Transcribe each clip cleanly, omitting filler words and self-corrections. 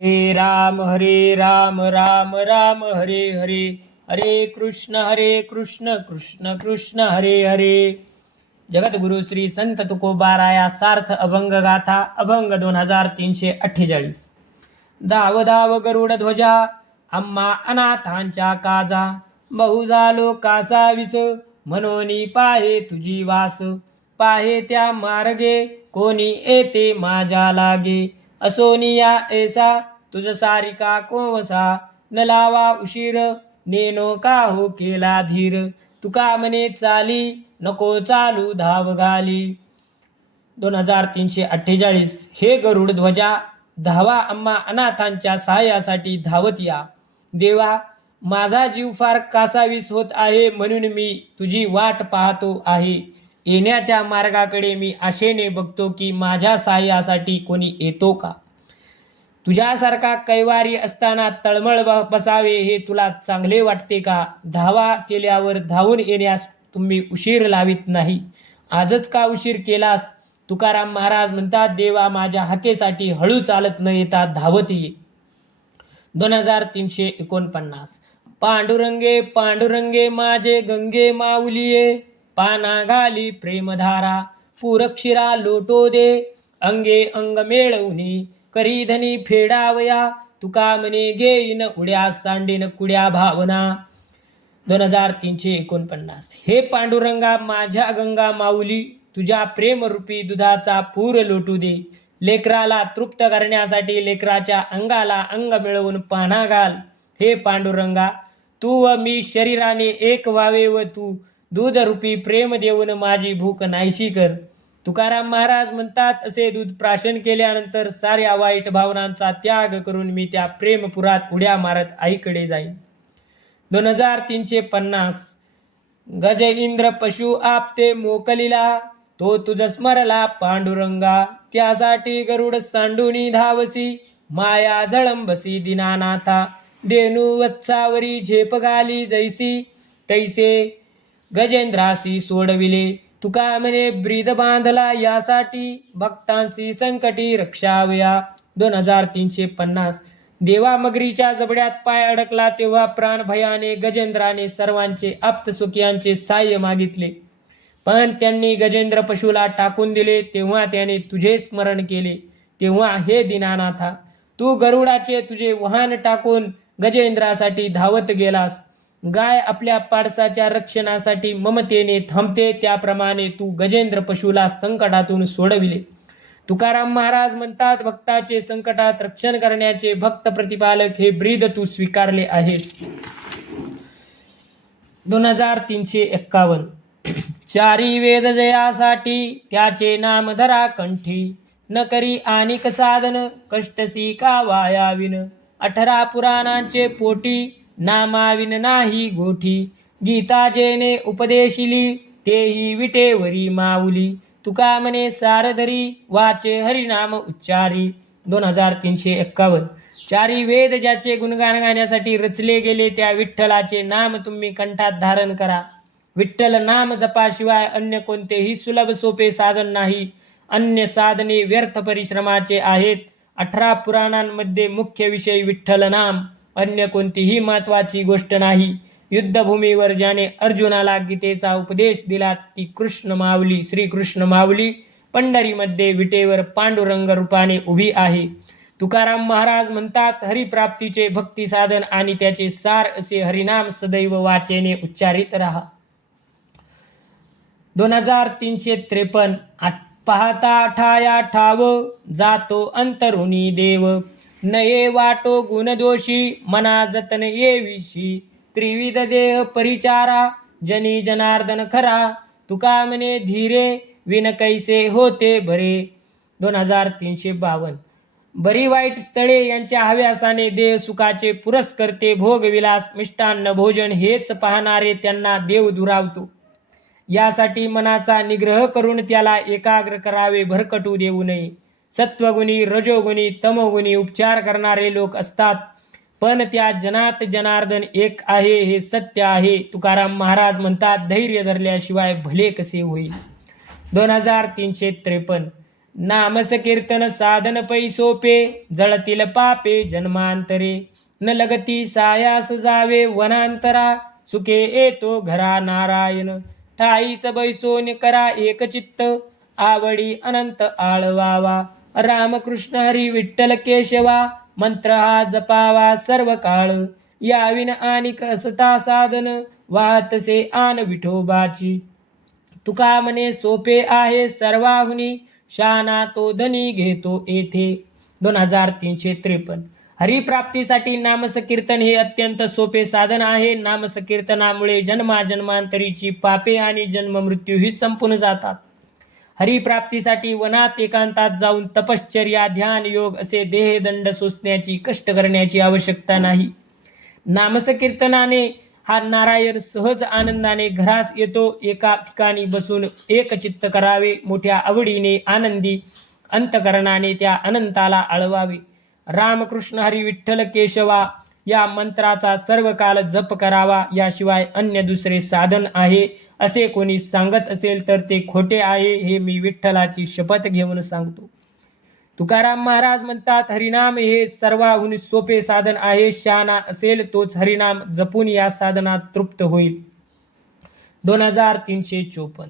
हरे राम राम राम हरे हरे, हरे कृष्ण कृष्ण कृष्ण हरे हरे. जगद्गुरु श्री संत तुकोबाराया सार्थ अभंग गाथा अभंग 2348. धाव धाव गरुड ध्वजा आम्हा अनाथांच्या काजा, बहु झालो कासावीस मनोनी पाहे तुझी वास. पाहे त्या मार्गे कोणी येते माझ्या लागे, असोनिया ऐसा तुझ सारिका कोवसा. न लावा उशीर नेनो का हो केला धीर, तुका म्हणे चाली नको चालू धाव घाली. 2348. हे गरुड ध्वजा धावा आम्हा अनाथांच्या सहाय्यासाठी धावत या. देवा, माझा जीव फार कासावीस होत आहे म्हणून मी तुझी वाट पाहतो आहे. येण्याच्या मार्गाकडे मी आशेने बघतो की माझ्या सहाय्यासाठी कोणी येतो का. तुझ्यासारखा कैवारी असताना तळमळ बसावे हे तुला चांगले वाटते का. धावा केल्यावर धावून येण्यास तुम्ही उशीर लावित नाही. आजच का उशीर केलास. तुकाराम महाराज म्हणतात, देवा माझ्या हाकेसाठी हळू चालत न येता धावत ये. 2349. पांडुरंगे पांडुरंगे माझे गंगे माऊलिये, पाना घाली प्रेमधारा पुरक्षिरा लोटो दे. अंगे अंग मेळवणी करी धनी फेडावया, तुका म्हणे घेईन उड्या सांडीन कुड्या भावना. 2349. हे पांडुरंगा माझ्या गंगा माऊली, तुझ्या प्रेमरूपी दुधाचा पूर लोटू दे. लेकराला तृप्त करण्यासाठी लेकराच्या अंगाला अंग मिळवून पाना घाल. हे पांडुरंगा, तू व मी शरीराने एक व्हावे व तू दूधरूपी प्रेम देऊन माझी भूक नाहीशी कर. तुकाराम महाराज म्हणतात, असे दूध प्राशन केल्यानंतर साऱ्या वाईट भावनांचा त्याग करून मी त्या प्रेमपुरात उड्या मारत आईकडे जाईन. 2350. गज इंद्र पशु आपते मोकलीला, तो तुझ स्मरला पांडुरंगा. त्यासाठी गरुड सांडूनी धावसी, माया झळंबसी दिनानाथा. देनू वत्सावरी झेप घाली जैसी, तैसे गजेंद्रासी सोडविले. तुका म्हणे ब्रीद बांधला यासाठी, भक्तांची संकटी रक्षावया. 2350. देवा मगरीच्या जबड्यात पाय अडकला तेव्हा प्राण भयाने गजेंद्राने सर्वांचे आप्तसुखियांचे साह्य मागितले, पण त्यांनी गजेंद्र पशुला टाकून दिले. तेव्हा त्याने तुझे स्मरण केले. तेव्हा हे दीनानाथा, तू गरुडाचे तुझे वाहन टाकून गजेंद्रासाठी धावत गेलास. गाय आपल्या पाडसाच्या रक्षणासाठी ममतेने थांबते, त्याप्रमाणे तू गजेंद्र पशुला संकटातून सोडविले. तुकाराम महाराज म्हणतात, भक्ताचे संकटात रक्षण करण्याचे भक्त प्रतिपालक हे ब्रीद तू स्वीकारले आहेस. 2351. चारी वेद जयासाठी त्याचे नाम धरा कंठी, न करी आनिक साधन कष्टसी का वायाविन. 18 पुराणांचे पोटी नामाविन नाही गोठी, गीता जेने उपदेशिली तेही विटेवरी माऊली. तुका म्हणे सारधरी वाचे हरिनाम उच्चारी. 2351. चारी वेद ज्याचे गुणगान गाण्यासाठी रचले गेले त्या विठ्ठलाचे नाम तुम्ही कंठात धारण करा. विठ्ठल नाम जपाशिवाय अन्य कोणतेही सुलभ सोपे साधन नाही. अन्य साधने व्यर्थ परिश्रमाचे आहेत. 18 पुराणांमध्ये मुख्य विषय विठ्ठल नाम, अन्य कोणतीही महत्वाची गोष्ट नाही. युद्धभूमीवर ज्याने अर्जुनाला गीतेचा उपदेश दिला ती कृष्ण माऊली, श्रीकृष्ण माऊली पंढरीमध्ये विटेवर पांडुरंग रूपाने उभी आहे. तुकाराम महाराज म्हणतात, हरिप्राप्तीचे भक्ती साधन आणि त्याचे सार असे हरिनाम सदैव वाचेने उच्चारित राहा. 2353. पाहता ठाया ठाव जातो अंतरुणी देव, नये वाटो गुणदोषी मना जतन येविशी. त्रिविध देह परिचारा जनी जनार्दन खरा, तुका म्हणे धीरे विन कैसे होते भरे. 2352. बरी वाईट स्थळे यांच्या हव्यासाने देह सुखाचे पुरस्कर्ते भोगविलास मिष्टान्न भोजन हेच पाहणारे त्यांना देव दुरावतो. यासाठी मनाचा निग्रह करून त्याला एकाग्र करावे, भरकटू देऊ नये. सत्वगुणी रजोगुणी तमोगुणी उपचार करणारे लोक असतात, पण त्या जनात जनार्दन एक आहे हे सत्य आहे. तुकाराम महाराज म्हणतात, धैर्य धरल्याशिवाय भले कसे होईल. 2353. नामस कीर्तन साधन पै सोपे, जळतील पापे जन्मांतरे. न लगती सायास जावे वनांतरा, सुखे येतो घरा नारायण. ठाईच बैसोन करा एक चित्त, आवडी अनंत आळवावा. रामकृष्ण हरी विठ्ठल केशवा, मंत्र हा जपावा सर्व काळ. याविन आणिक असता साधन, वाहतसे आन विठोबाची. तुका म्हणे सोपे आहे सर्वाहुनी, शहाणा तो धनी घेतो येथे. 2353. हरिप्राप्तीसाठी नामसकीर्तन हे अत्यंत सोपे साधन आहे. नामसकीर्तनामुळे जन्माजन्मांतरीची पापे आणि जन्ममृत्यू ही संपून जातात. हरिप्राप्तीसाठी वनात एकांतात जाऊन तपश्चर्या, ध्यान, योग असे देहदंड सोसण्याची, कष्ट करण्याची आवश्यकता नाही. नामसकीर्तनाने हा नारायण सहज आनंदाने घरास येतो. एका ठिकाणी बसून एकचित्त करावे. मोठ्या आवडीने आनंदी अंतकरणाने त्या अनंताला आळवावे. रामकृष्ण हरी विठ्ठल केशवा या मंत्राचा सर्व काल जप करावा. याशिवाय अन्य दुसरे साधन आहे असे कोणी सांगत असेल तर ते खोटे आहे, हे मी विठ्ठलाची शपथ घेऊन सांगतो. तुकाराम महाराज म्हणतात, हरिनाम हे सर्वाहून सोपे साधन आहे. शहाणा असेल तोच हरिनाम जपून या साधनात तृप्त होईल. 2354.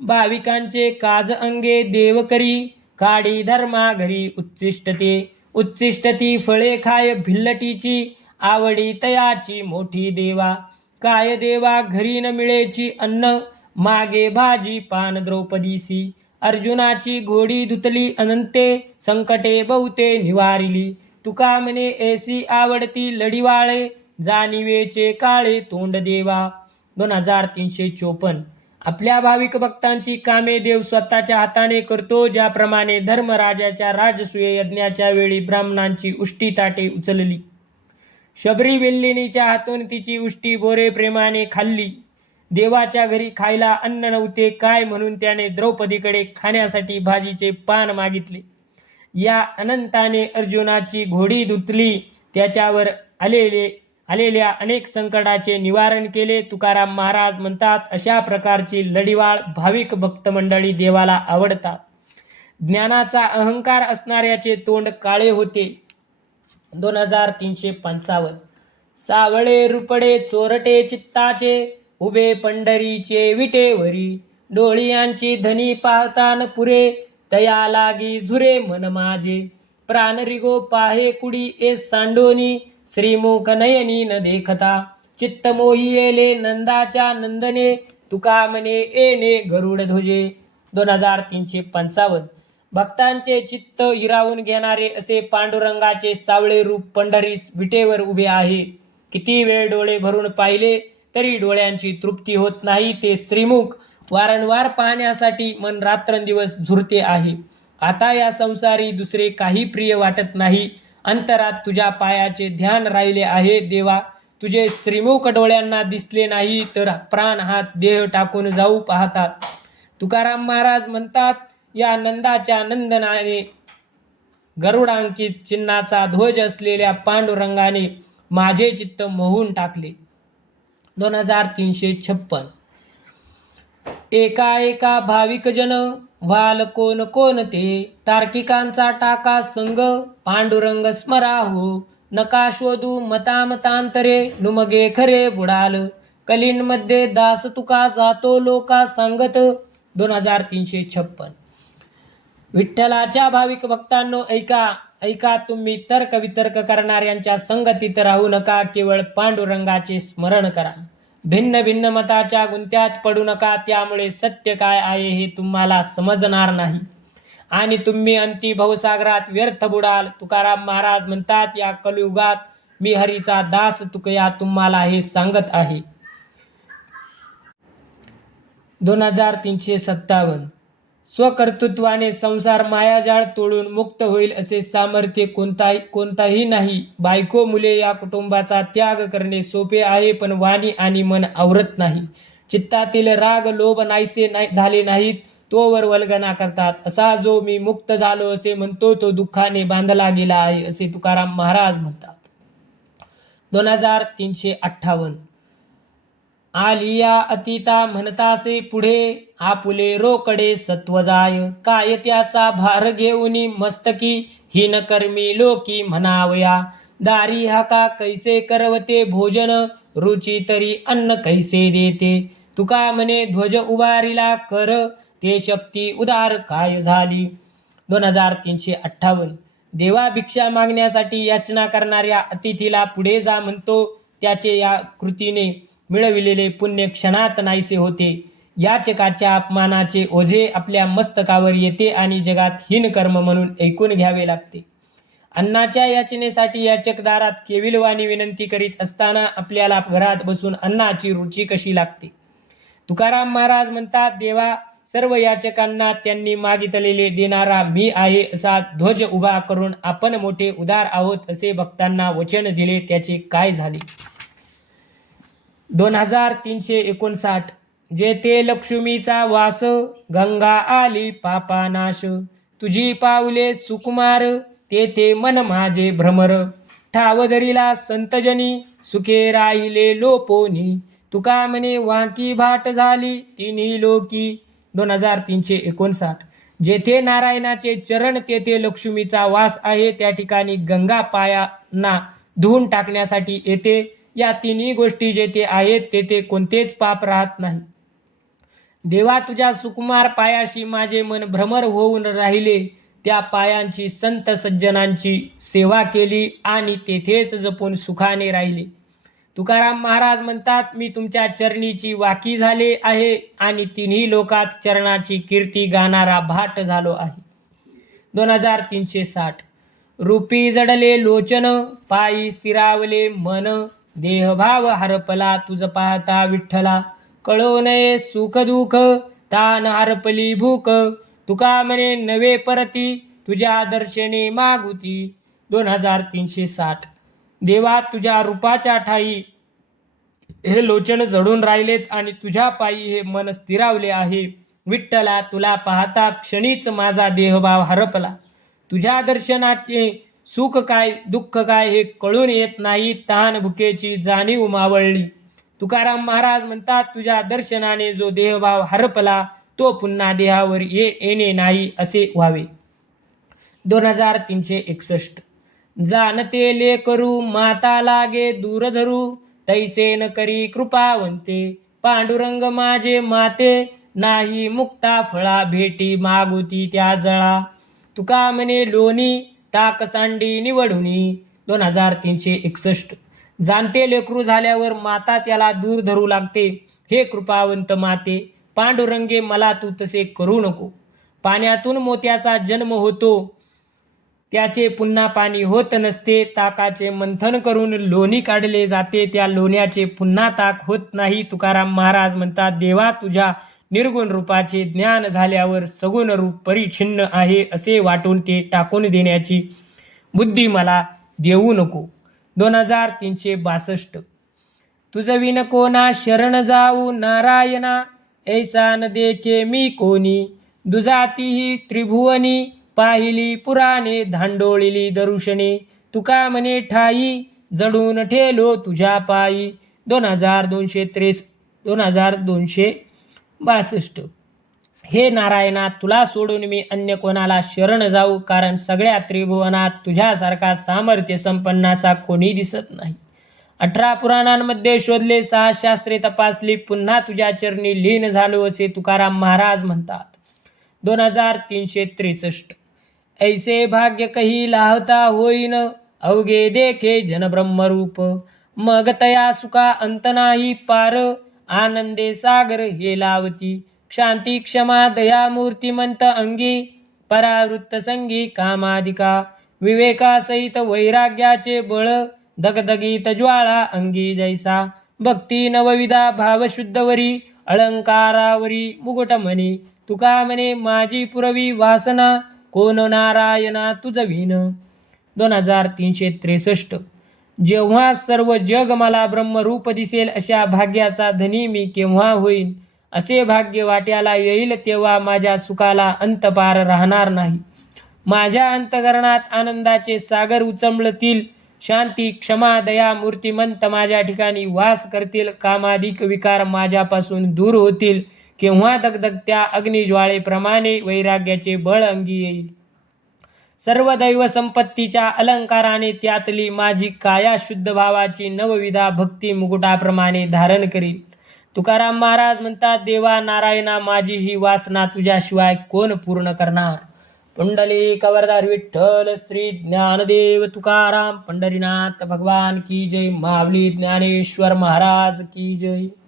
भाविकांचे काज अंगे देव करी, काडी धर्मा घरी उच्चिष्टते. उच्चिष्टती फळे खाय भिल्लटीची, आवडी तयाची मोठी देवा. काय देवा घरी न मिळेची अन्न, मागे भाजी पान द्रौपदीसी. अर्जुनाची घोडी धुतली अनंते, संकटे बहुते निवारिली. तुका म्हणे ऐसी आवडती लढीवाळे, जाणीवेचे काळे तोंड देवा. 2354. आपल्या भाविक भक्तांची कामे देव स्वतःच्या हाताने करतो. ज्याप्रमाणे धर्मराजाच्या राजसूय यज्ञाच्या वेळी ब्राह्मणांची उष्टी ताटे उचलली, शबरी वेल्लिनीच्या हातून तिची उष्टी बोरे प्रेमाने खाल्ली. देवाच्या घरी खायला अन्न नव्हते काय म्हणून त्याने द्रौपदीकडे खाण्यासाठी भाजीचे पान मागितले. या अनंताने अर्जुनाची घोडी धुतली, त्याच्यावर आलेल्या अनेक संकटाचे निवारण केले. तुकाराम महाराज म्हणतात, अशा प्रकारची लढीवाळ भाविक भक्त मंडळी देवाला आवडतात. ज्ञानाचा अहंकार असणाऱ्याचे तोंड काळे होते. 2355. सावळे रुपडे चोरटे चित्ताचे, उभे पंढरीचे विटेवरी. डोळियांची धनी पाहतान पुरे, तया लागी झुरे मन माझे. प्राण रिगो पाहे कुडी ए सांडोनी, श्रीमुख नयनी न देखता. चित्त मोही येले नंदाच्या नंदने, तुका म्हणे येणे गरुड ध्वजे. 2355. भक्तांचे चित्त हिरावून घेणारे असे पांडुरंगाचे सावळे रूप पंढरीस विटेवर उभे आहे. किती वेळ डोळे भरून पाहिले तरी डोळ्यांची तृप्ती होत नाही. ते श्रीमुख वारंवार पाहण्यासाठी मन रात्रंदिवस झुरते आहे. आता या संसारी दुसरे काही प्रिय वाटत नाही. अंतरात तुझ्या पायाचे ध्यान राहिले आहे. देवा, तुझे श्रीमुख डोळ्यांना दिसले नाही तर प्राण हात देह टाकून जाऊ पाहतात. तुकाराम महाराज म्हणतात, या नंदाच्या नंदनाने गरुडांकित चिन्हाचा ध्वज असलेल्या पांडुरंगाने माझे चित्त मोहून टाकले. 2356. एका एका भाविक जन, व्हाल कोण कोण ते. तार्किकांचा टाका संग, पांडुरंग स्मरा हो. नका शोधू मतामतांतरे, नुमगे खरे बुडाल. कलींमध्ये दास तुका जातो लोका सांगत. 2356. विठ्ठलाच्या भाविक भक्तांनो, ऐका तुम्ही तर्क वितर्क करणाऱ्यांच्या संगतीत राहू नका. केवळ पांडुरंगाचे स्मरण करा. भिन्न भिन्न मताच्या गुंत्यात पडू नका. त्यामुळे सत्य काय आहे हे तुम्हाला समजणार नाही आणि तुम्ही अंती भवसागरात व्यर्थ बुडाल. तुकाराम महाराज म्हणतात, या कलियुगात मी हरीचा दास तुकया तुम्हाला हे सांगत आहे. 2357. स्वकर्तृत्वाने संसार मायाजाळ तोडून मुक्त होईल असे सामर्थ्य कोणताही नाही. बायको मुले या कुटुंबाचा त्याग करणे सोपे आहे, पण वाणी आणि मन आवरत नाही. चित्तातील राग लोभ नाहीसे झाले नाहीत तोवर वल्गना करतात. असा जो मी मुक्त झालो असे म्हणतो तो दुःखाने बांधला गेला आहे असे तुकाराम महाराज म्हणतात. 2358. आलिया अतिता म्हणतासे पुढे आपुले रोकडे सत्व जाय काय त्याचा भार घेऊनी मस्तकी हीन कर्मी लोकी म्हणावया दारी हाका कैसे करवते भोजन रुची तरी अन्न कैसे देते तुका म्हणे ध्वज उभारिला कर ते शक्ती उदार काय झाली. 2358 देवा भिक्षा मागण्यासाठी याचना करणाऱ्या अतिथीला पुढे जा म्हणतो. त्याचे या कृतीने मिळविलेले पुण्य क्षणात नाहीसे होते. याचकाच्या अपमानाचे ओझे आपल्या मस्तकावर येते आणि जगात हीन कर्म म्हणून ऐकून घ्यावे लागते. अन्नाच्या याचनेसाठी याचक दारात केविलवाणी विनंती करीत असताना आपल्याला घरात बसून अन्नाची रुची कशी लागते. तुकाराम महाराज म्हणतात, देवा सर्व याचकांना त्यांनी मागितलेले देणारा मी आहे असा ध्वज उभा करून आपण मोठे उदार आहोत असे भक्तांना वचन दिले, त्याचे काय झाले. 2359 जेथे लक्ष्मीचा वास गंगा आली पापानाश तुझी पावले सुकुमार तेथे मन माझे भ्रमर ठाव धरिला संतजनी सुखे राहिले लोपोनी तुका म्हणे वांकी भाट झाली तिन्ही लोकी. 2359 जेथे नारायणाचे चरण तेथे लक्ष्मीचा वास आहे. त्या ठिकाणी गंगा पायांना धुवून टाकण्यासाठी येते. या तिन्ही गोष्टी जेथे आहेत तेथे कोणतेच पाप राहत नाही. देवा तुझ्या सुकुमार पायाशी माझे मन भ्रमर होऊन राहिले. त्या पायांची संत सज्जनांची सेवा केली आणि तेथेच जपून सुखाने राहिले. तुकाराम महाराज म्हणतात, मी तुमच्या चरणीची वाकी झाले आहे आणि तिन्ही लोकात चरणाची कीर्ती गाणारा भाट झालो आहे. 2360 रूपी जडले लोचन पायी स्थिरावले मन देहभाव हरपला तुझ पाहता विठ्ठला कळो नये सुख दुःख तान हरपली भूक तुका म्हणे नवे परती तुझ्या दर्शने मागुती. 2360 देवा तुझ्या रूपाच्या ठाई हे लोचन जडून राहिलेत आणि तुझ्या पायी हे मन स्थिरावले आहे. विठ्ठला तुला पाहता क्षणीच माझा देहभाव हरपला. तुझ्या दर्शनाचे सुख काय दुःख काय हे कळून येत नाही. तहान भुकेची जाणीव मावळली. तुकाराम महाराज म्हणतात, तुझ्या दर्शनाने जो देहभाव हरपला तो पुन्हा देहावर येणे नाही असे व्हावे. 2361 जाणते लेकरू माता लागे दूर धरू तैसे न करी कृपावंते पांडुरंग माझे माते नाही मुक्ता फळा भेटी मागुती त्या जळा तुका म्हणे लोणी ताक सांडी निवडुनी. 2361 जाणते लेकरू झाल्यावर माता त्याला दूर धरू लागते. हे कृपावंत माते पांडुरंगे मला तू तसे करू नको. पाण्यातून मोत्याचा जन्म होतो त्याचे पुन्हा पाणी होत नसते. ताकाचे मंथन करून लोणी काढले जाते त्या लोण्याचे पुन्हा ताक होत नाही. तुकाराम महाराज म्हणतात, देवा तुझ्या निर्गुण रूपाचे ज्ञान झाल्यावर सगुण रूप परिच्छिन्न आहे असे वाटून ते टाकून देण्याची बुद्धी मला देऊ नको. 2362 तुझ विन कोणा शरण जाऊ नारायणा ऐसा न देखे मी कोणी दुजातीही त्रिभुवनी पाहिली पुराणे धांडोळिली दरुशने तुका म्हणे ठाई जडून ठेलो तुझ्या पायी. 2262 हे नारायणा तुला सोडून मी अन्य कोणाला शरण जाऊ, कारण सगळ्या त्रिभुवनात तुझ्यासारखा सामर्थ्य संपन्न असा कोणी दिसत नाही. 18 पुराणांमध्ये शोधले, 6 शास्त्रे तपासली, पुन्हा तुझ्या चरणी लीन झालो असे तुकाराम महाराज म्हणतात. 2363 ऐसे भाग्य कही लाहता होईन अवघे देखे जन ब्रह्मरूप मग तया सुखा अंत नाही पार आनंदे सागर हे लावती शांती क्षमा दया मूर्तिमंत अंगी परावृत्त संगी कामादिका विवेका सहित वैराग्याचे बळ दगदगीत ज्वाळा अंगी जैसा भक्ती नवविधा भावशुद्धवरी अलंकारावरी मुकुटमणी तुका म्हणे माझी पुरवी वासना कोण नारायणा तुझ विन. 2363 जेव्हा सर्व जग मला ब्रह्मरूप दिसेल अशा भाग्याचा धनी मी केव्हा होईन. असे भाग्य वाट्याला येईल तेव्हा माझ्या सुखाला अंतपार राहणार नाही. माझ्या अंतकरणात आनंदाचे सागर उचंबळतील. शांती, क्षमा, दया, मूर्तिमंत माझ्या ठिकाणी वास करतील. कामाधिक विकार माझ्यापासून दूर होतील. केव्हा दगदगत्या अग्निज्वाळेप्रमाणे वैराग्याचे बळ अंगी येईल. सर्व दैव संपत्तीच्या अलंकाराने त्यातली माझी काया शुद्ध भावाची नवविधा भक्ती मुकुटाप्रमाणे धारण करील. तुकाराम महाराज म्हणतात, देवा नारायणा, माझी ही वासना तुझ्याशिवाय कोण पूर्ण करणार. पुंडलिक वरदार विठ्ठल श्री ज्ञानदेव तुकाराम पंढरीनाथ भगवान की जय. माऊली ज्ञानेश्वर महाराज की जय.